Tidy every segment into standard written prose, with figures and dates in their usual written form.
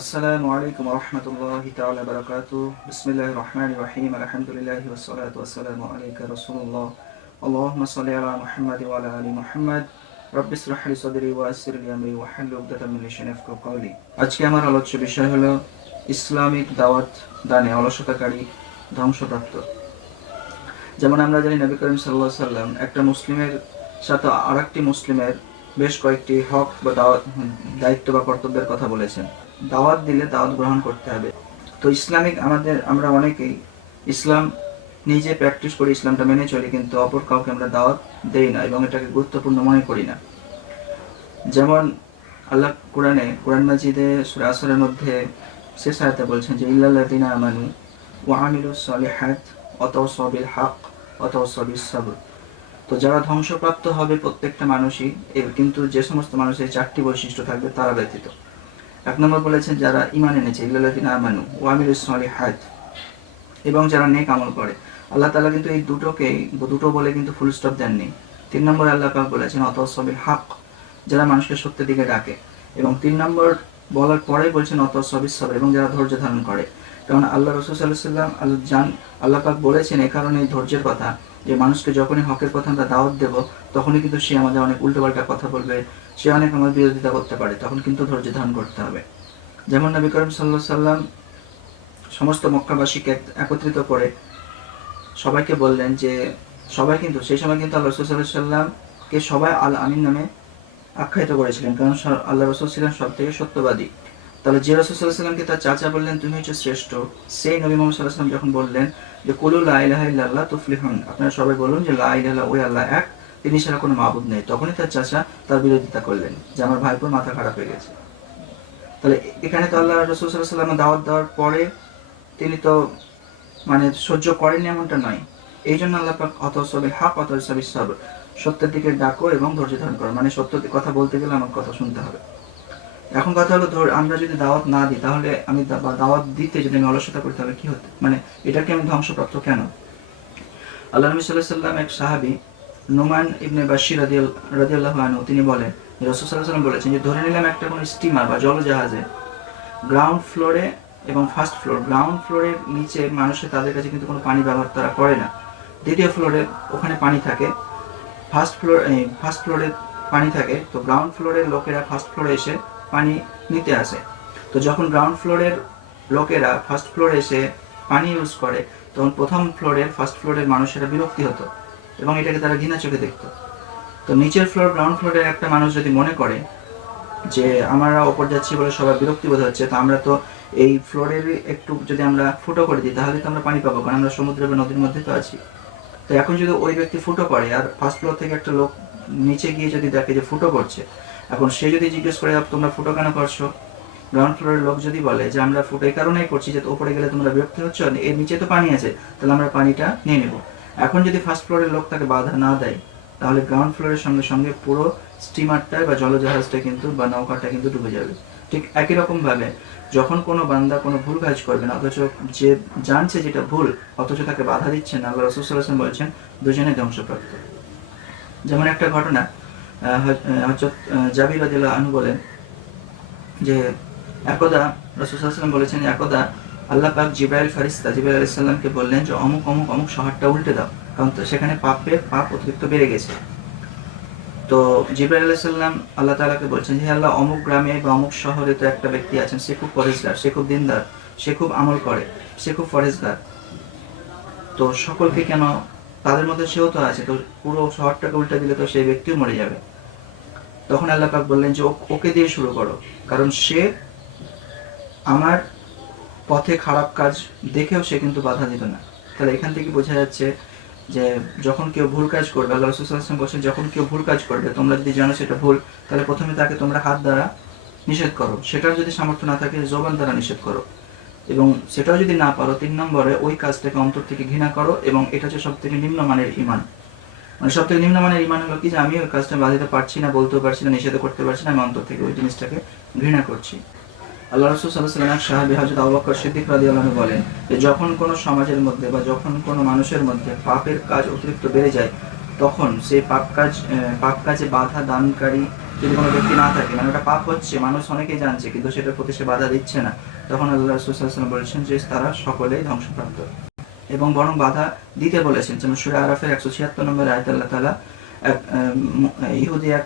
আসসালামু আলাইকুম ওয়া রাহমাতুল্লাহি তাআলা ওয়া বারাকাতুহু। বিসমিল্লাহির রহমানির রহিম। আলহামদুলিল্লাহি ওয়াস সালাতু ওয়াস সালামু আলাইকা রাসূলুল্লাহ। আল্লাহুম্মা সাল্লি আলা মুহাম্মাদ ওয়া আলা আলি মুহাম্মাদ। রাব্বি ইশরাহ লি সাদরি ওয়া ইয়াসসির লি আমরি ওয়াহলুল উকদাতাম মিন লিসানি ইয়াফকাহু কওলি। আজকে আমার আলোচ্য বিষয় হলো ইসলামিক দাওয়াত দানে অলসতাকারী ধ্বংসপ্রাপ্ত। যেমন আমরা জানি নবী করিম সাল্লাল্লাহু আলাইহি সাল্লাম একটা মুসলিমের সাথে আরেকটি মুসলিমের বেশ কয়েকটি হক বা দায়িত্ব বা কর্তব্যের কথা বলেছেন। দাওয়াত দিলে দাওয়াত গ্রহণ করতে হবে। তো ইসলামিক আমরা অনেকেই ইসলাম নিজে প্র্যাকটিস করি, ইসলামটা মেনে চলি, কিন্তু অপর কাউকে আমরা দাওয়াত দেই না এবং এটাকে গুরুত্বপূর্ণ মনে করি না। যেমন আল্লাহ কোরআন মাজিদে সূরা আসরের মধ্যে শেষ আয়াতে বলছেন যে ইল্লাল্লাযিনা আমানু ওয়া আমিলুস সলিহাত ওয়া তাওয়াসাউ বিল হক ওয়া তাওয়াসাউ বিস সাবর। তো যারা ধ্বংসপ্রাপ্ত হবে প্রত্যেকটা মানুষই, কিন্তু যে সমস্ত মানুষের চারটি বৈশিষ্ট্য থাকবে তারা ব্যতীত। এক নম্বর বলেছেন যারা ঈমান এনেছে, ইল্লাল্লাযিনা আমানু ওয়া আমিলুস সলিহাত, এবং যারা নেক আমল করে। আল্লাহ তাআলা কিন্তু এই দুটো বলে কিন্তু ফুল স্টপ দেননি। 3 নম্বরে আল্লাহ পাক বলেছেন ওয়াতাওয়াসাউ বিল হক, যারা মানুষকে সত্যের দিকে ডাকে। এবং 3 নম্বর বলার পরে বলছেন ওয়াতাওয়াসাউ বিস সাবর, এবং যারা ধৈর্য ধারণ করে। কারণ আল্লাহ রাসূল সাল্লাল্লাহু আলাইহি ওয়াসাল্লাম আল্লাহ পাক বলেছেন এই কারণে এই ধৈর্যের কথা, যে মানুষকে যখনই হকের কথা আমরা দাওয়াত দেব তখনই কিন্তু সে আমাদের অনেক উল্টোপাল্টা কথা বলবে, সে অনেক আমাদের বিরোধিতা করতে পারে, তখন কিন্তু ধৈর্য ধারণ করতে হবে। যেমন নবী করিম সাল্লাল্লাহু আলাইহি ওয়াসাল্লাম সমস্ত মক্কাবাসীকে একত্রিত করে সবাইকে বললেন যে সবাই কিন্তু সেই সময় কিন্তু আল্লাহ রাসূল সাল্লাল্লাহু আলাইহি ওয়াসাল্লামকে সবাই আল আমিন নামে আখ্যায়িত করেছিলেন, কারণ আল্লাহ রাসূল ছিলেন সবথেকে সত্যবাদী। তাহলে যে রাসূল সাল্লাল্লাহু আলাইহি ওয়াসাল্লামকে তার চাচা বললেন তুমি হচ্ছে শ্রেষ্ঠ, সেই নবী মুহাম্মদ সাল্লাল্লাহু আলাইহি ওয়াসাল্লাম যখন বললেন যে কুলু লা ইলাহা ইল্লাল্লাহ তুফলিহুন, আপনারা সবাই বলুন যে লা ইলাহা ওই আল্লাহ এক, তিনি ছাড়া কোনো মাবুদ নেই, তখনই তার চাচা তার বিরোধিতা করলেন যে আমার ভাইপোর মাথা খারাপ হয়ে গেছে। তাহলে এখানে তো আল্লাহ রাসূল সাল্লাল্লাহু আলাইহি ওয়াসাল্লাম দাওয়াত দেওয়ার পরে তিনি তো সহ্য করেননি এমনটা নয়। এই জন্য আল্লাহ পাক ওয়াতাওয়াসাউ বিল হক ওয়াতাওয়াসাউ বিস সাবর, সত্যের দিকে ডাকো এবং ধৈর্য ধারণ করো, সত্য কথা বলতে গেলে আমার কথা শুনতে হবে। এখন কথা হলো আমরা যদি দাওয়াত না দিই, তাহলে আমি দাওয়াত দিতে যদি আমি অলসতা করতে হবে কি হতে, এটাকে আমি ধ্বংসপ্রাপ্ত কেন? আল্লাহ নবী সাল্লাল্লাহু আলাইহি ওয়াসাল্লাম এক সাহাবী নুমান ইবনে বাশির রাদিয়াল্লাহু আনহু তিনি বলেন রাসূল সাল্লাল্লাহু আলাইহি ওয়াসাল্লাম বলেছেন যে ধরে নিলাম একটা কোনো স্টিমার বা জলজাহাজে গ্রাউন্ড ফ্লোরে এবং ফার্স্ট ফ্লোর, গ্রাউন্ড ফ্লোরের নিচে মানুষের তাদের কাছে কিন্তু কোনো পানি ব্যবহার তারা করে না। দ্বিতীয় ফ্লোরে ওখানে পানি থাকে, ফার্স্ট ফ্লোরে পানি থাকে। তো গ্রাউন্ড ফ্লোরের লোকেরা ফার্স্ট ফ্লোরে এসে পানি নিতে আসে। তো যখন গ্রাউন্ড ফ্লোরের লোকেরা ফার্স্ট ফ্লোরে এসে পানি ইউজ করে, তখন ফার্স্ট ফ্লোরের মানুষেরা বিরক্তি হতো এবং এটাকে তারা ঘৃণা চোখে দেখতো। তো নিচের গ্রাউন্ড ফ্লোরের একটা মানুষ যদি মনে করে যে আমরা ওপর যাচ্ছি বলে সবার বিরক্তি বোধ হচ্ছে, তো আমরা তো এই ফ্লোরের একটু যদি আমরা ফুটো করে দিই তাহলে তো আমরা পানি পাবো, কারণ আমরা সমুদ্র বা নদীর মধ্যে তো আছি। তো এখন যদি ওই ব্যক্তি ফুটো করে আর ফার্স্ট ফ্লোর থেকে একটা লোক নিচে গিয়ে যদি দেখে যে ফুটো করছে, এখন সে যদি জিজ্ঞেস করে তোমরা ফুটো কেন করছো, গ্রাউন্ড ফ্লোরের লোক যদি বলে যে আমরা ফুটো এই কারণেই করছি যে ওপরে গেলে তোমরা বিরক্তি হচ্ছ, এর নিচে তো পানি আছে, তাহলে আমরা পানিটা নিয়ে নেব। এখন যদি ফার্স্ট ফ্লোরের লোক তাকে বাধা না দেয়, তাহলে গ্রাউন্ড ফ্লোরের সঙ্গে সঙ্গে পুরো স্টিমারটা বা জলজাহাজটা কিন্তু বা নৌকাটা কিন্তু ডুবে যাবে। ঠিক একই রকম ভাবে যখন কোনো বান্দা কোনো ভুল কাজ করবে না, অথচ যে জানছে যেটা ভুল অথচ তাকে বাধা দিচ্ছেন, আল্লাহ রাসূল সাল্লাল্লাহু আলাইহি ওয়াসাল্লাম বলছেন দুজনে ধ্বংসপ্রাপ্ত। যেমন একটা ঘটনা হযরত জাবির রাদিয়াল্লাহু আনহু বলেন যে একদা রাসূল সাল্লাল্লাহু আলাইহি ওয়াসাল্লাম বলেছেন একদা আল্লাহ পাক জিবরাইল আলাইহিস সালামকে বললেন যে অমুক অমুক অমুক শহরটা উল্টে দাও, কারণ সেখানে পাপ অতিরিক্ত বেড়ে গেছে। তো জিবরাইল আলাইহিস সালাম আল্লাহ তাআলাকে বলছেন যে আল্লাহ অমুক গ্রামে বা অমুক শহরে তো একটা ব্যক্তি আছেন, সে খুব পরেজগার, সে খুব দিনদার, সে খুব আমল করে, সে খুব পরেজগার, তো সকলকে কেন তাদের মধ্যে সেও তো আছে, তো পুরো শহরটাকে উল্টে দিলে তো সেই ব্যক্তিও মরে যাবে। তখন আল্লাহ পাক বললেন যে ওকে দিয়ে শুরু করো, কারণ সে আমার পথে খারাপ কাজ দেখেও সে কিন্তু বাধা দিত না। তাহলে এখান থেকে বোঝা যাচ্ছে যে যখন কেউ ভুল কাজ করবে, আল্লাহ রাসূল সাল্লাল্লাহু আলাইহি ওয়াসাল্লাম বলেছেন যখন কেউ ভুল কাজ করবে তোমরা যদি জানো সেটা ভুল, তাহলে প্রথমে তাকে তোমরা হাত দ্বারা নিষেধ করো, সেটার যদি সামর্থ্য না থাকে জবান দ্বারা নিষেধ করো, এবং সেটাও যদি না পারো 3 নম্বরে ওই কাজটাকে অন্তর থেকে ঘৃণা করো। এবং এটা হচ্ছে সবথেকে নিম্নমানের ঈমান। সবথেকে নিম্নমানের ঈমান হলো কি যে আমি ওই কাজটা বাঁধাতে পারছি না, বলতেও পারছি না, নিষেধ করতে পারছি না, আমি অন্তর থেকে ওই জিনিসটাকে ঘৃণা করছি। আল্লাহ রাসূল সাল্লাল্লাহু আলাইহি ওয়াসাল্লাম সাহাবী হযরত আবু বকর সিদ্দিক রাদিয়াল্লাহু আনহু বলেন যে যখন কোনো সমাজের মধ্যে বা যখন কোনো মানুষের মধ্যে পাপের কাজ অতিরিক্ত বেড়ে যায়, তখন সেই পাপ কাজে বাধা দানকারী যদি কোনো ব্যক্তি না থাকে, মানে ওটা পাপ হচ্ছে, মানুষ অনেকেই জানছে কিন্তু সেটার প্রতি সে বাধা দিচ্ছে না, তখন আল্লাহ রাসূল সাল্লাল্লাহু আলাইহি ওয়াসাল্লাম বলেছেন যে তারা সকলেই ধ্বংসপ্রাপ্ত। এবং বরং বাধা দিতে বলেছেন, যেমন সূরা আরাফের 176 নম্বর আয়াতে আল্লাহ তাআলা এক ইহুদি এক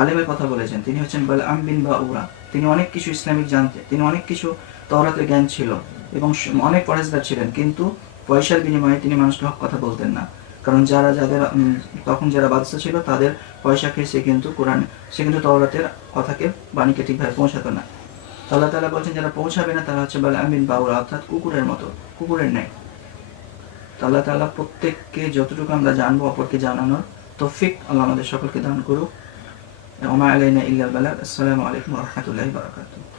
আলেমের কথা বলেছেন। তিনি হচ্ছেন বালআম বিন বাউরা। তিনি অনেক কিছু ইসলামিক জানতেন, তিনি অনেক কিছু তাওরাতের জ্ঞান ছিল এবং অনেক পরেজগার ছিলেন, কিন্তু পয়সার বিনিময়ে তিনি মানুষকে হক কথা বলতেন না। কারণ তখন যারা বাদশা ছিল তাদের পয়সা খেয়ে সে কিন্তু তাওরাতের কথাকে বাণীকে ঠিকভাবে পৌঁছাতো না। আল্লাহ তাআলা বলছেন যারা পৌঁছাবে না তারা হচ্ছে বালআম বিন বাউরা, অর্থাৎ কুকুরের মতো, কুকুরের ন্যায়। আল্লাহ তাআলা প্রত্যেককে যতটুকু আমরা জানবো অপরকে জানানোর তৌফিক আল্লাহ আমাদের সকলকে দান করুক। ওয়া মা আলাইনা ইল্লাল বালাগ। আসসালামু আলাইকুম ওয়া রাহমাতুল্লাহি ওয়া বারাকাতুহু।